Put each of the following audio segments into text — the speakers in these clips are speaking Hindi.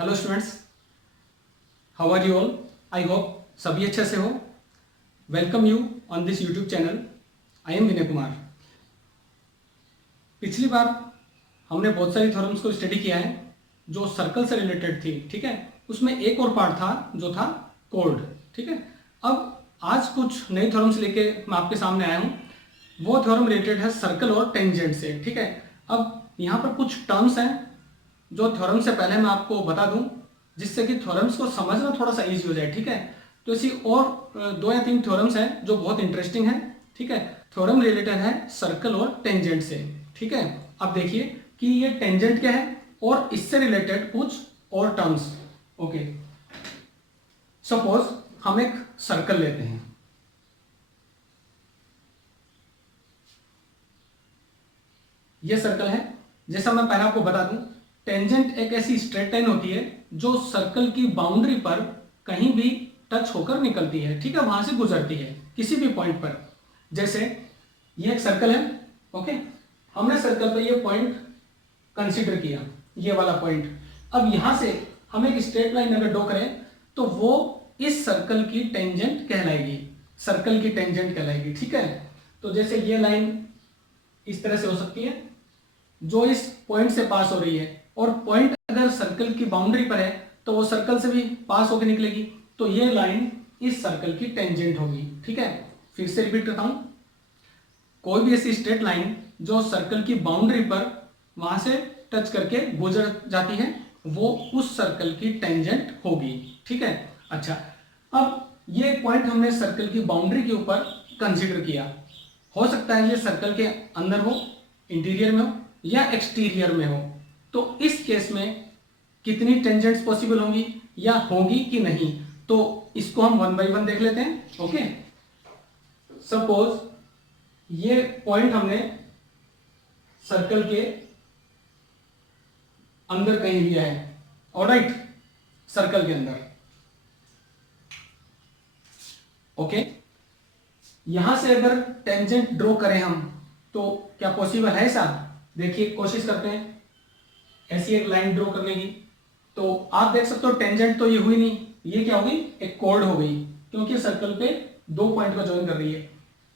Hello students, how are you all? I hope सभी अच्छे से हो। Welcome you on this YouTube channel. I am Vinay Kumar. पिछली बार हमने बहुत सारी थ्योरम्स को स्टडी किया है जो सर्कल से रिलेटेड थी, ठीक है। उसमें एक और पार्ट था जो था कोड, ठीक है। अब आज कुछ नई थ्योरम्स लेके मैं आपके सामने आया हूँ। वो थ्योरम रिलेटेड है सर्कल और टेंजेंट से, ठीक है। अब यहाँ पर कुछ टर्म्स हैं जो थ्योरम से पहले मैं आपको बता दूं, जिससे कि थ्योरम्स को समझना थोड़ा सा इजी हो जाए, ठीक है। तो ऐसी और 2 या 3 थ्योरम्स हैं जो बहुत इंटरेस्टिंग है, ठीक है। थ्योरम रिलेटेड है सर्कल और टेंजेंट से, ठीक है। अब देखिए कि ये टेंजेंट क्या है और इससे रिलेटेड कुछ और टर्म्स। ओके, सपोज हम एक सर्कल लेते हैं। ये सर्कल है। जैसा मैं पहले आपको बता दूं, टेंजेंट एक ऐसी स्ट्रेट लाइन होती है जो सर्कल की बाउंड्री पर कहीं भी टच होकर निकलती है, ठीक है, वहां से गुजरती है किसी भी पॉइंट पर। जैसे ये एक सर्कल है, ओके। हमने सर्कल पर ये पॉइंट कंसीडर किया, ये वाला पॉइंट। अब यहां से हम एक स्ट्रेट लाइन अगर ड्रॉ करें तो वो इस सर्कल की टेंजेंट कहलाएगी, सर्कल की टेंजेंट कहलाएगी, ठीक है। तो जैसे ये लाइन इस तरह से हो सकती है जो इस पॉइंट से पास हो रही है, और पॉइंट अगर सर्कल की बाउंड्री पर है तो वो सर्कल से भी पास होकर निकलेगी, तो ये लाइन इस सर्कल की टेंजेंट होगी, ठीक है। फिर से रिपीट करता हूं, कोई भी ऐसी स्ट्रेट लाइन जो सर्कल की बाउंड्री पर वहां से टच करके गुजर जाती है वो उस सर्कल की टेंजेंट होगी, ठीक है। अच्छा, अब ये पॉइंट हमने सर्कल की बाउंड्री के ऊपर कंसीडर किया। हो सकता है ये सर्कल के अंदर हो, इंटीरियर में हो या एक्सटीरियर में हो। तो इस केस में कितनी टेंजेंट्स पॉसिबल होंगी या होगी कि नहीं, तो इसको हम 1 बाय 1 देख लेते हैं। ओके, सपोज ये पॉइंट हमने सर्कल के अंदर कहीं लिया है, ऑलराइट, सर्कल के अंदर। ओके, यहां से अगर टेंजेंट ड्रॉ करें हम तो क्या पॉसिबल है ऐसा? देखिए, कोशिश करते हैं ऐसी एक लाइन ड्रॉ करने की। तो आप देख सकते हो टेंजेंट तो ये हुई नहीं, ये क्या होगी, एक कॉर्ड हो गई, क्योंकि सर्कल पे 2 पॉइंट को ज्वाइन कर रही है।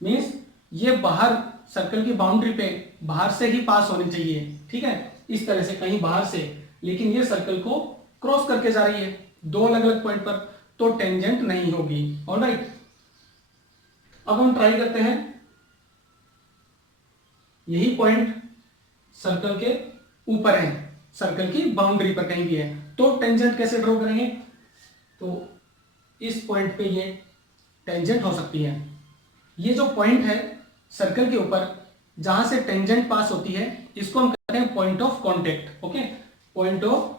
मींस ये बाहर सर्कल की बाउंड्री पे बाहर से ही पास होनी चाहिए, ठीक है, इस तरह से कहीं बाहर से, लेकिन ये सर्कल को क्रॉस करके जा रही है 2 अलग अलग पॉइंट पर, तो टेंजेंट नहीं होगी। ऑलराइट, अब हम ट्राई करते हैं, यही पॉइंट सर्कल के ऊपर है, सर्कल की बाउंड्री पर कहीं भी है, तो टेंजेंट कैसे ड्रॉ करेंगे? तो इस पॉइंट पे ये टेंजेंट हो सकती है। ये जो पॉइंट है सर्कल के ऊपर जहां से टेंजेंट पास होती है, इसको हम कहते हैं point of contact. Okay, point of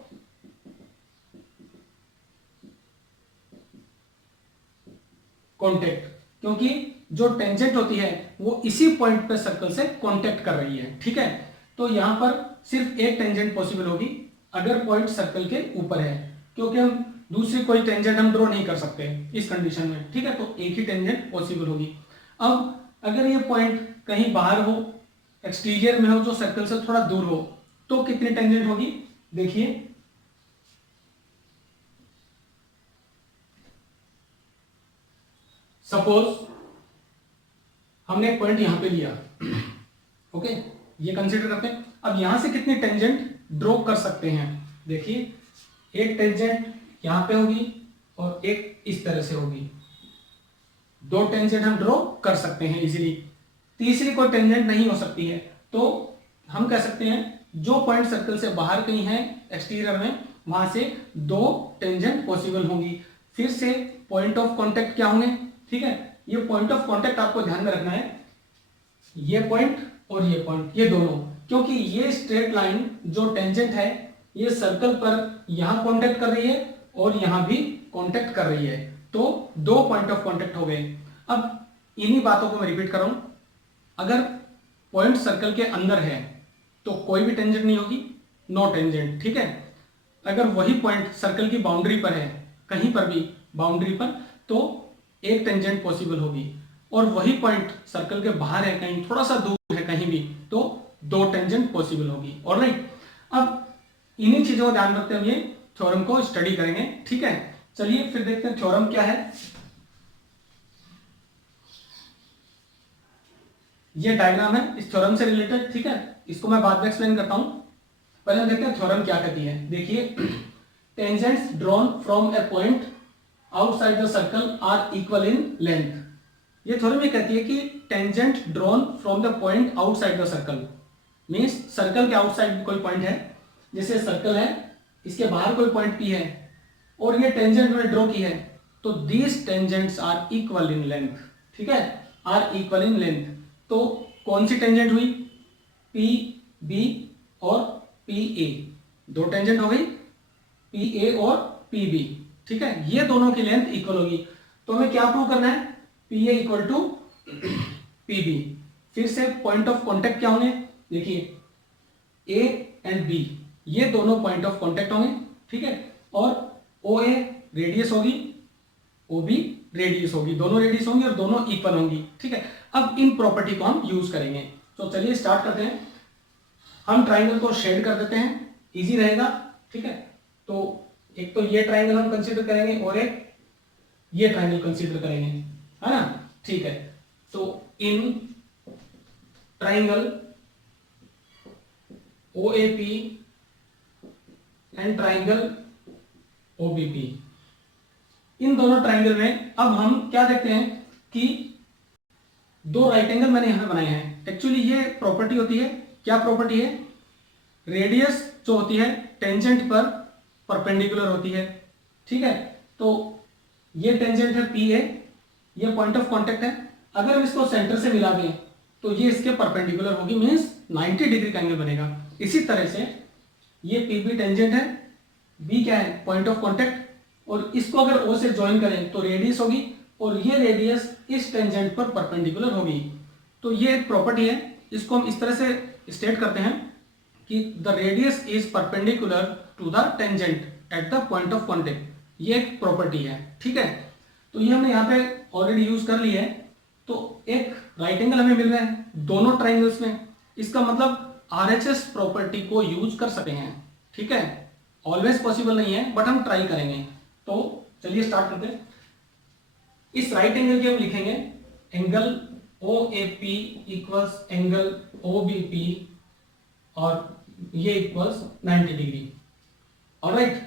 contact, क्योंकि जो टेंजेंट होती है वो इसी पॉइंट पे सर्कल से कांटेक्ट कर रही है, ठीक है। तो यहां पर सिर्फ एक टेंजेंट पॉसिबल होगी अगर पॉइंट सर्कल के ऊपर है, क्योंकि हम दूसरी कोई टेंजेंट हम ड्रॉ नहीं कर सकते इस कंडीशन में, ठीक है। तो एक ही टेंजेंट पॉसिबल होगी। अब अगर ये पॉइंट कहीं बाहर हो, एक्सटीरियर में हो, जो सर्कल से थोड़ा दूर हो, तो कितनी टेंजेंट होगी? देखिए, सपोज हमने एक पॉइंट यहां पे लिया, ओके, ये कंसीडर करते हैं। अब यहां से कितनी टेंजेंट ड्रॉ कर सकते हैं? देखिए, एक टेंजेंट यहां पे होगी और एक इस तरह से होगी, 2 टेंजेंट हम ड्रॉ कर सकते हैं इजीली। तीसरी कोई टेंजेंट नहीं हो सकती है, तो हम कह सकते हैं जो पॉइंट सर्कल से बाहर कहीं है एक्सटीरियर में, वहां से 2 टेंजेंट पॉसिबल होंगी। फिर से पॉइंट ऑफ कांटेक्ट क्या होंगे, ठीक है। ये पॉइंट ऑफ कांटेक्ट आपको ध्यान में रखना है, ये पॉइंट और ये पॉइंट, ये दोनों, क्योंकि ये स्ट्रेट लाइन जो टेंजेंट है ये सर्कल पर यहां कांटेक्ट कर रही है और यहां भी कांटेक्ट कर रही है, तो 2 पॉइंट ऑफ कांटेक्ट हो गए। अब इन्हीं बातों को मैं रिपीट कर रहा हूं, अगर पॉइंट सर्कल के अंदर है तो कोई भी टेंजेंट नहीं होगी, नो टेंजेंट, ठीक है। अगर वही पॉइंट सर्कल की बाउंड्री पर है, कहीं पर भी बाउंड्री पर, तो एक टेंजेंट पॉसिबल होगी, और वही पॉइंट सर्कल के बाहर है, कहीं थोड़ा सा दूर है कहीं भी, तो 2 टेंजेंट पॉसिबल होगी। ऑलराइट, अब इन्हीं चीजों को ध्यान रखते हुए थ्योरम को स्टडी करेंगे। ठीक है, चलिए फिर देखते हैं थ्योरम क्या है। ये डायग्राम है इस थ्योरम से रिलेटेड। ठीक है, इसको मैं बाद में एक्सप्लेन करता हूं, पहले देखते हैं थ्योरम क्या कहती है। देखिए, tangents drawn from a point outside the circle are equal in length. ये थ्योरम ये कहती है कि tangent drawn from the point outside the circle, means circle के आउटसाइड कोई पॉइंट है, जैसे सर्कल है, इसके बाहर कोई पॉइंट पी है और ये टेंजेंट मैंने ड्रॉ की है, तो these tangents are equal in length. ठीक है, आर इक्वल इन लेंथ। तो कौन सी टेंजेंट हुई? पी बी और पी ए, दो टेंजेंट हो गई, पी ए और पी बी। ठीक है, ये दोनों की लेंथ इक्वल होगी। तो हमें क्या प्रूव करना है? P A equal to P B. फिर से पॉइंट ऑफ कॉन्टेक्ट क्या होंगे? देखिए, ए एंड बी ये दोनों पॉइंट ऑफ कॉन्टेक्ट होंगे। ठीक है, और ओ ए रेडियस होगी, ओ बी रेडियस होगी, दोनों रेडियस होंगी और दोनों इक्वल होंगी। ठीक है, अब इन प्रॉपर्टी को हम यूज करेंगे। तो चलिए स्टार्ट करते हैं। हम ट्राइंगल को शेड कर देते हैं, इजी रहेगा। ठीक है, तो एक तो ये ट्राइंगल हम कंसीडर करेंगे और एक ये ट्राइंगल कंसीडर करेंगे, है ना। ठीक है, तो in triangle O A P and triangle O B P, in दोनों ट्राइंगल में अब हम क्या देखते हैं कि दो राइट एंगल मैंने यहां बनाए हैं। एक्चुअली ये प्रॉपर्टी होती है, क्या प्रॉपर्टी है? रेडियस जो होती है टेंजेंट पर परपेंडिकुलर होती है। ठीक है, तो ये टेंजेंट है पी ए, ये पॉइंट ऑफ कांटेक्ट है। अगर हम इसको सेंटर से मिला दें तो ये इसके परपेंडिकुलर होगी, मींस 90 डिग्री का एंगल बनेगा। इसी तरह से ये पी बी टेंजेंट है, बी क्या है? पॉइंट ऑफ कांटेक्ट, और इसको अगर ओ से ज्वाइन करें तो रेडियस होगी और ये रेडियस इस टेंजेंट पर परपेंडिकुलर होगी। तो ये एक प्रॉपर्टी है, इसको हम इस तरह से स्टेट करते हैं कि the radius is perpendicular to the tangent at the point of contact. ये एक प्रॉपर्टी है। ठीक है, तो ये हमने यहाँ पे ऑलरेडी यूज कर ली है। तो एक राइट एंगल हमें मिल रहा है दोनों ट्राइंगल्स में, इसका मतलब आरएचएस प्रॉपर्टी को यूज कर सकते हैं। ठीक है, ऑलवेज पॉसिबल नहीं है बट हम ट्राई करेंगे। तो चलिए स्टार्ट करते हैं। इस राइट एंगल के हम लिखेंगे angle O A P equals angle O B P और ये इक्वल्स 90 डिग्री। ऑलराइट,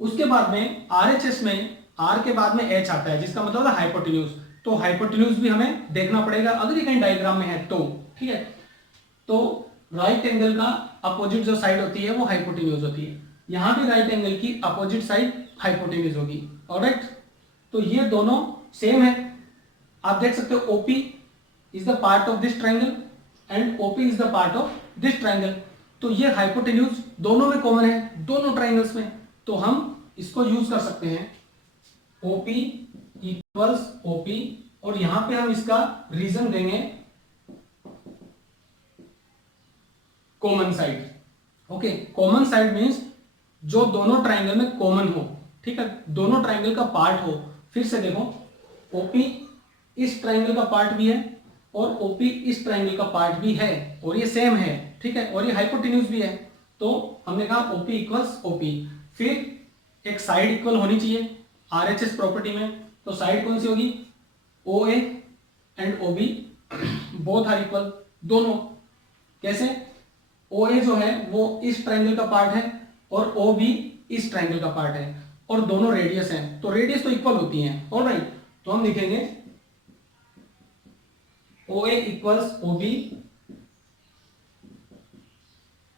उसके बाद में आरएचएस में आर के बाद में एच आता है, जिसका मतलब है हाइपोटेन्यूज। तो हाइपोटेन्यूज भी हमें देखना पड़ेगा अगर ये कहीं डायग्राम में है तो। ठीक है, तो राइट एंगल का अपोजिट जो साइड होती है वो हाइपोटेन्यूज होती है। यहां भी राइट एंगल की अपोजिट साइड हाइपोटेन्यूज होगी। ऑलराइट, तो ये दोनों सेम है। आप देख सकते हो OP is the part of this triangle and OP is the part of this triangle. तो ये हाइपोटेन्यूज दोनों में कॉमन है, दोनों ट्राइंगल्स में। तो हम इसको यूज कर सकते हैं ओपी इक्वल्स ओपी, और यहां पे हम इसका रीजन देंगे common side. Okay, common side means जो दोनों ट्राइंगल में कॉमन हो। ठीक है, दोनों ट्राइंगल का पार्ट हो। फिर से देखो, ओपी इस ट्राइंगल का पार्ट भी है और ओपी इस ट्राइंगल का पार्ट भी है और ये सेम है। ठीक है, और ये हाइपोटेन्यूज भी है। तो हमने कहा ओपी इक्वल्स ओपी। फिर एक साइड इक्वल होनी चाहिए आरएचएस प्रॉपर्टी में। तो साइड कौन सी होगी? O A and O B both are equal, दोनों। कैसे? ओ ए जो है वो इस ट्राइंगल का पार्ट है और ओ बी इस ट्राइंगल का पार्ट है और दोनों रेडियस हैं, तो रेडियस तो इक्वल होती हैं। ऑलराइट, तो हम लिखेंगे ओ ए इक्वल्स ओ बी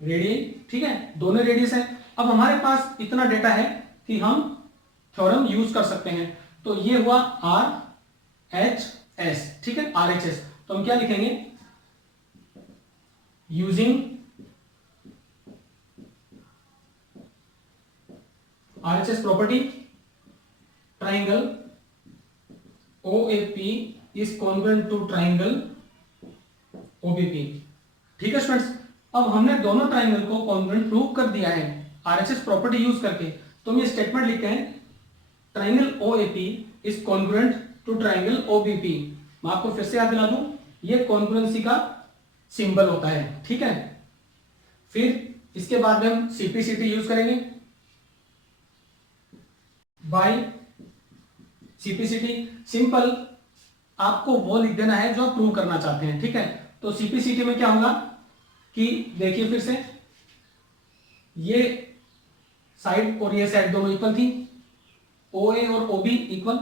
रेडियन। ठीक है, दोनों रेडियस है। अब हमारे पास इतना डेटा है कि हम थ्योरम यूज कर सकते हैं। तो ये हुआ आर एच एस। ठीक है, आर एच एस। तो हम क्या लिखेंगे? Using RHS property triangle OAP is congruent to triangle OBP। ठीक है स्टूडेंट्स, अब हमने दोनों ट्राइंगल को कॉन्ग्रुएंट प्रूव कर दिया है RHS प्रॉपर्टी यूज करके। तो हम ये स्टेटमेंट लिखते हैं triangle OAP is congruent to triangle OBP। मैं आपको फिर से याद दिला दूं, ये कॉन्ग्रुएंसी का सिंबल होता है। ठीक है, फिर इसके बाद में हम CPCT यूज करेंगे। By CPCT. सिंपल, आपको वो लिख देना है जो आप प्रूव करना चाहते हैं, ठीक है। तो सीपीसीटी में क्या होगा कि देखिए फिर से, ये साइड और ये साइड दोनों इक्वल थी, ओ ए और ओ बी इक्वल,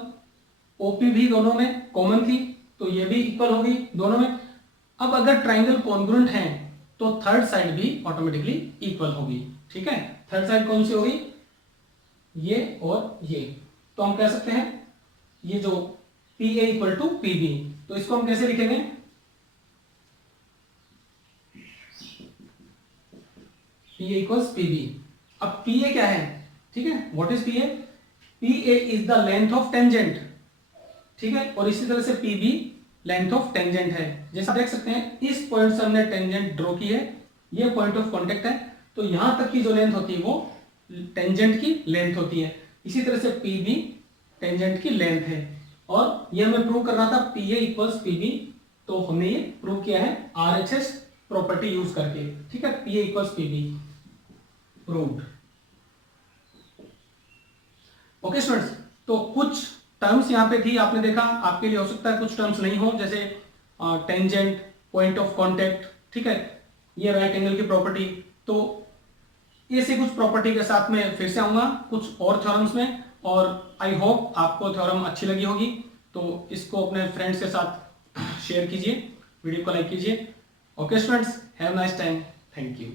ओपी भी दोनों में कॉमन थी, तो ये भी इक्वल होगी दोनों में। अब अगर ट्राइंगल कॉन्ग्रुएंट है तो थर्ड साइड भी ऑटोमेटिकली इक्वल होगी, ठीक है। थर्ड साइड कौन सी होगी, ये और ये। तो हम कह सकते हैं ये जो P A equal to P B, तो इसको हम कैसे लिखेंगे, P A equals P B. अब पी ए क्या है, ठीक है, what is P A, P A is the length of tangent, ठीक है। और इसी तरह से P B length of tangent है। जैसा देख सकते हैं इस पॉइंट से हमने टेंजेंट ड्रॉ की है, ये पॉइंट ऑफ कांटेक्ट है, तो यहां तक की जो लेंथ होती है वो टेंजेंट की लेंथ होती है। इसी तरह से पी बी टेंजेंट की लेंथ है, और ये हमें प्रूव करना था P A equals P B, तो हमने ये प्रूव किया है आरएचएस प्रॉपर्टी यूज करके, ठीक है। P A equals P be proved. Okay students, तो कुछ टर्म्स यहाँ पे थी, आपने देखा, आपके लिए हो सकता है कुछ टर्म्स नहीं हो, जैसे टेंजेंट, पॉइंट ऑफ कांटेक्ट, ठीक है, ये राइट एंगल की प्रॉपर्टी। तो ऐसे कुछ प्रॉपर्टी के साथ में फिर से आऊंगा कुछ और थ्योरम्स में, और आई होप आपको थ्योरम अच्छी लगी होगी। तो इसको अपने फ्रेंड्स के साथ शेयर कीजिए, वीडियो को लाइक कीजिए। Okay students, have nice time, thank you.